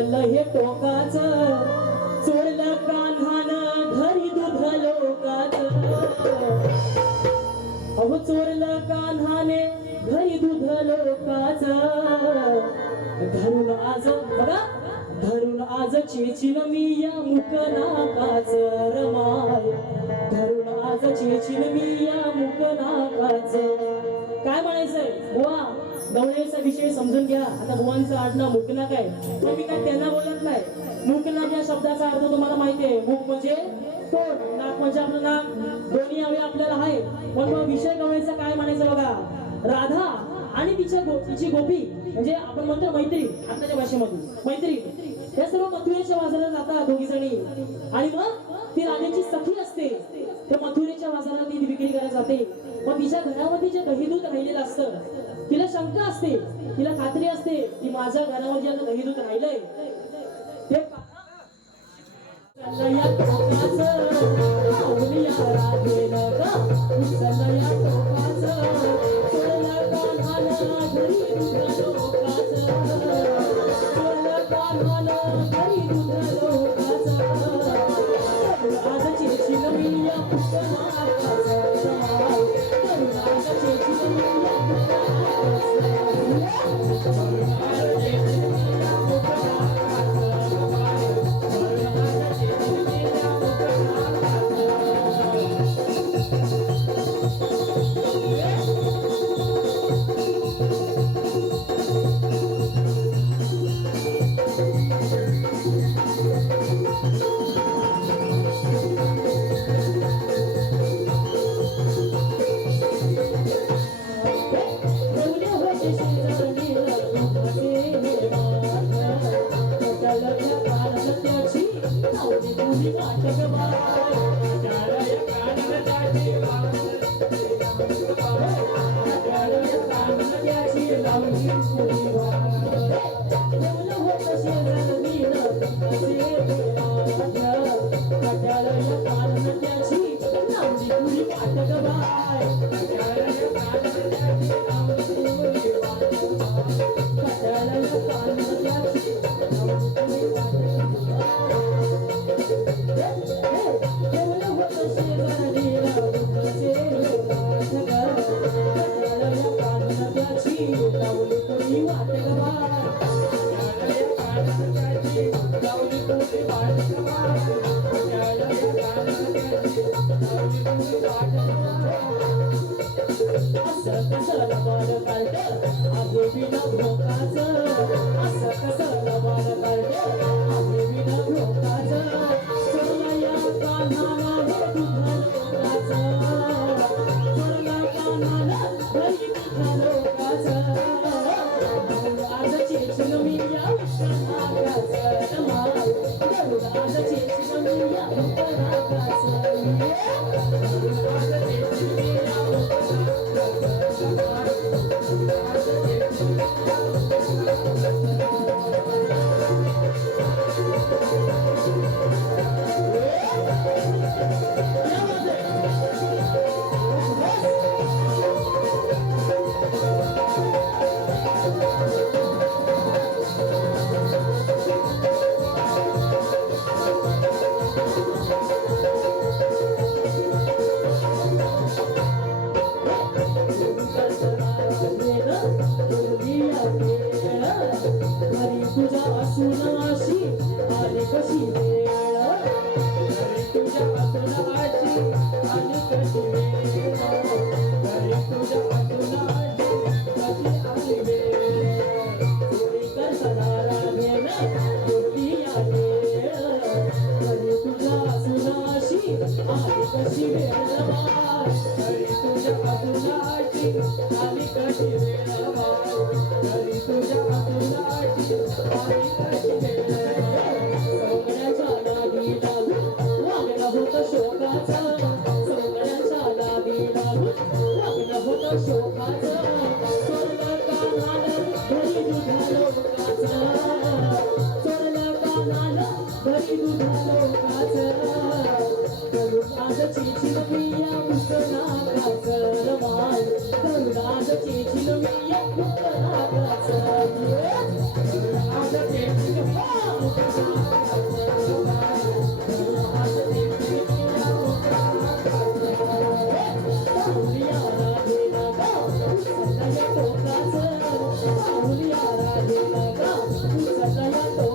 उचललं हे टोकाचं, चोरलं कान्हानं घरी दूध लोकाचं. अहो चोरलं कान्हाने घरी दूध लोकाचं. धरून आज बघा, धरून आज चेचिन मी या मुकनाकाचं रमाय. धरून आज चेचिन मी या मुकनाकाचं. काय म्हणायचंय बुवा, गवळ्याचा विषय समजून घ्या. आता बुवांचं आडनाव मुकनाक आहे, पण मी काय त्यांना बोलत नाही. मुकनाक या शब्दाचा अर्थ तुम्हाला माहिती आहे. मुख म्हणजे तोंड, नाक म्हणजे आपलं नाक. दोन्ही अवयव आपल्याला आहे. पण मग विषय गवळ्याचा काय म्हणायचं बघा, राधा आणि तिची गोपी म्हणजे आपण म्हणतो मैत्री, आताच्या भाषेमधून मैत्री, या सर्व मथुरेच्या बाजारात जातात दोघी जणी. आणि मग ती राधेची सखी असते, त्या मथुरेच्या बाजारात ती विक्री करायला जाते. पण तिच्या घरामध्ये जे दहीदूध राहिलेलं असतं, तिला शंका असते, तिला खात्री असते की माझ्या घरामध्ये आता दहीदूध राहिलंय ते Yeah. टोकाचं पाऊल या राधेला गा उचलला तो